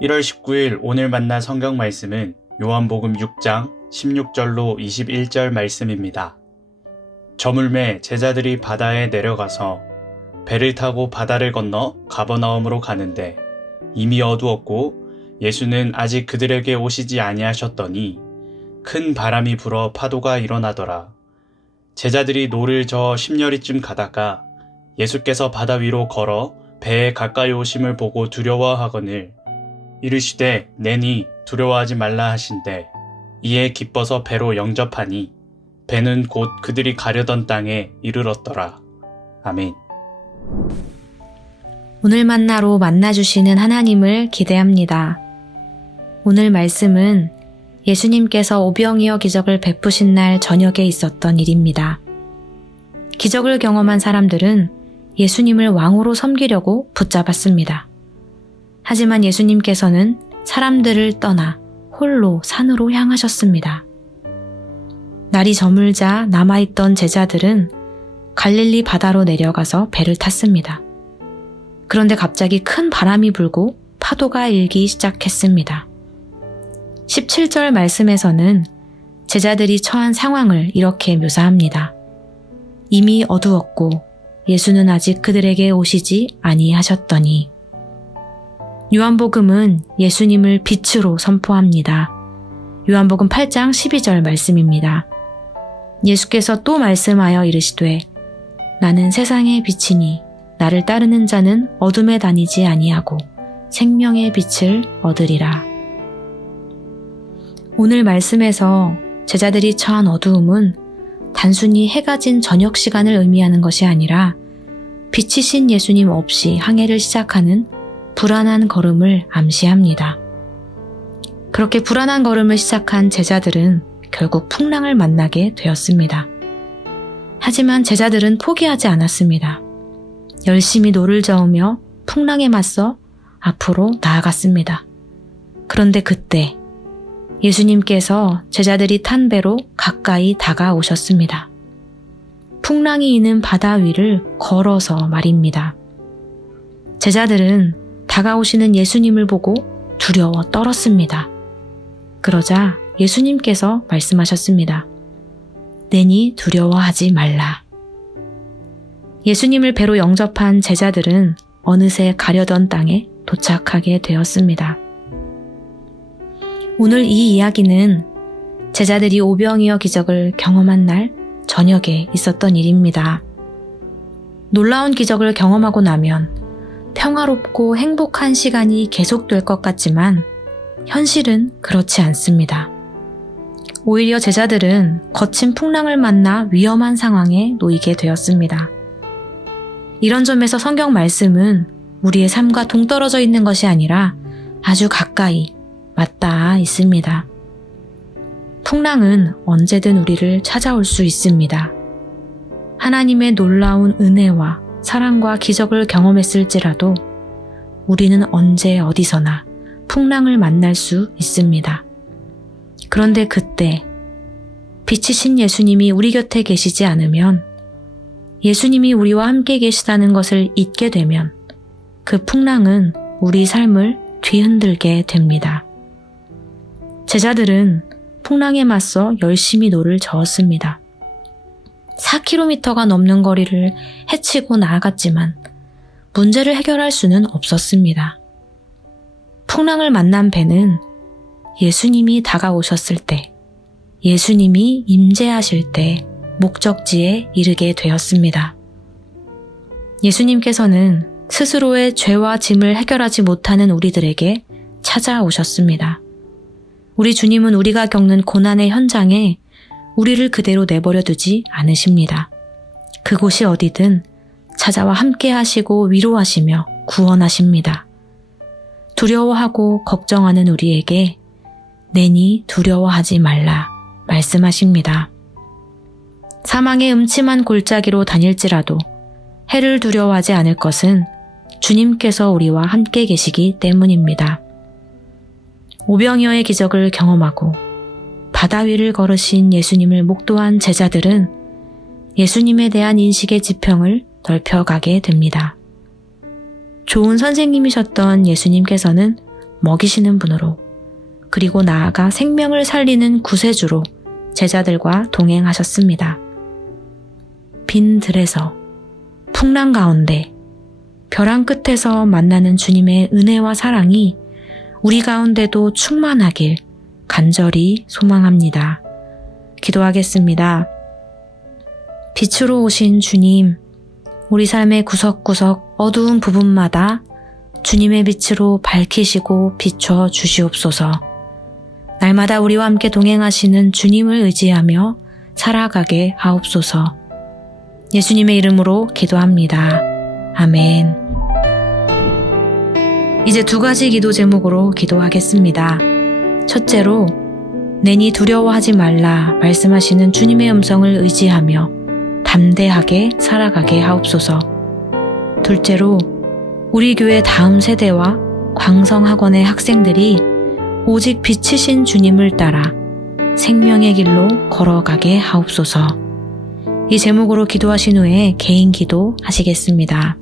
1월 19일 오늘 만난 성경 말씀은 요한복음 6장 16절로 21절 말씀입니다. 저물매 제자들이 바다에 내려가서 배를 타고 바다를 건너 가버나움으로 가는데 이미 어두웠고 예수는 아직 그들에게 오시지 아니하셨더니 큰 바람이 불어 파도가 일어나더라. 제자들이 노를 저어 10여리쯤 가다가 예수께서 바다 위로 걸어 배에 가까이 오심을 보고 두려워하거늘 이르시되 내니 두려워하지 말라 하신대 이에 기뻐서 배로 영접하니 배는 곧 그들이 가려던 땅에 이르렀더라. 아멘. 오늘 만나로 만나주시는 하나님을 기대합니다. 오늘 말씀은 예수님께서 오병이어 기적을 베푸신 날 저녁에 있었던 일입니다. 기적을 경험한 사람들은 예수님을 왕으로 섬기려고 붙잡았습니다. 하지만 예수님께서는 사람들을 떠나 홀로 산으로 향하셨습니다. 날이 저물자 남아있던 제자들은 갈릴리 바다로 내려가서 배를 탔습니다. 그런데 갑자기 큰 바람이 불고 파도가 일기 시작했습니다. 17절 말씀에서는 제자들이 처한 상황을 이렇게 묘사합니다. 이미 어두웠고 예수는 아직 그들에게 오시지 아니하셨더니. 요한복음은 예수님을 빛으로 선포합니다. 요한복음 8장 12절 말씀입니다. 예수께서 또 말씀하여 이르시되 나는 세상의 빛이니 나를 따르는 자는 어둠에 다니지 아니하고 생명의 빛을 얻으리라. 오늘 말씀에서 제자들이 처한 어두움은 단순히 해가 진 저녁 시간을 의미하는 것이 아니라 빛이신 예수님 없이 항해를 시작하는 불안한 걸음을 암시합니다. 그렇게 불안한 걸음을 시작한 제자들은 결국 풍랑을 만나게 되었습니다. 하지만 제자들은 포기하지 않았습니다. 열심히 노를 저으며 풍랑에 맞서 앞으로 나아갔습니다. 그런데 그때 예수님께서 제자들이 탄 배로 가까이 다가오셨습니다. 풍랑이 있는 바다 위를 걸어서 말입니다. 제자들은 다가오시는 예수님을 보고 두려워 떨었습니다. 그러자 예수님께서 말씀하셨습니다. 내니 두려워하지 말라. 예수님을 배로 영접한 제자들은 어느새 가려던 땅에 도착하게 되었습니다. 오늘 이 이야기는 제자들이 오병이어 기적을 경험한 날 저녁에 있었던 일입니다. 놀라운 기적을 경험하고 나면 평화롭고 행복한 시간이 계속될 것 같지만 현실은 그렇지 않습니다. 오히려 제자들은 거친 풍랑을 만나 위험한 상황에 놓이게 되었습니다. 이런 점에서 성경 말씀은 우리의 삶과 동떨어져 있는 것이 아니라 아주 가까이 맞닿아 있습니다. 풍랑은 언제든 우리를 찾아올 수 있습니다. 하나님의 놀라운 은혜와 사랑과 기적을 경험했을지라도 우리는 언제 어디서나 풍랑을 만날 수 있습니다. 그런데 그때 빛이신 예수님이 우리 곁에 계시지 않으면, 예수님이 우리와 함께 계시다는 것을 잊게 되면 그 풍랑은 우리 삶을 뒤흔들게 됩니다. 제자들은 풍랑에 맞서 열심히 노를 저었습니다. 4km가 넘는 거리를 헤치고 나아갔지만 문제를 해결할 수는 없었습니다. 풍랑을 만난 배는 예수님이 다가오셨을 때, 예수님이 임재하실 때 목적지에 이르게 되었습니다. 예수님께서는 스스로의 죄와 짐을 해결하지 못하는 우리들에게 찾아오셨습니다. 우리 주님은 우리가 겪는 고난의 현장에 우리를 그대로 내버려 두지 않으십니다. 그곳이 어디든 찾아와 함께 하시고 위로하시며 구원하십니다. 두려워하고 걱정하는 우리에게 내니 두려워하지 말라 말씀하십니다. 사망의 음침한 골짜기로 다닐지라도 해를 두려워하지 않을 것은 주님께서 우리와 함께 계시기 때문입니다. 오병이어의 기적을 경험하고 바다 위를 걸으신 예수님을 목도한 제자들은 예수님에 대한 인식의 지평을 넓혀가게 됩니다. 좋은 선생님이셨던 예수님께서는 먹이시는 분으로, 그리고 나아가 생명을 살리는 구세주로 제자들과 동행하셨습니다. 빈 들에서, 풍랑 가운데, 벼랑 끝에서 만나는 주님의 은혜와 사랑이 우리 가운데도 충만하길 간절히 소망합니다. 기도하겠습니다. 빛으로 오신 주님, 우리 삶의 구석구석 어두운 부분마다 주님의 빛으로 밝히시고 비춰 주시옵소서. 날마다 우리와 함께 동행하시는 주님을 의지하며 살아가게 하옵소서. 예수님의 이름으로 기도합니다. 아멘. 이제 2가지 기도 제목으로 기도하겠습니다. 첫째로, 내니 두려워하지 말라 말씀하시는 주님의 음성을 의지하며 담대하게 살아가게 하옵소서. 둘째로, 우리 교회 다음 세대와 광성학원의 학생들이 오직 빛이신 주님을 따라 생명의 길로 걸어가게 하옵소서. 이 제목으로 기도하신 후에 개인 기도 하시겠습니다.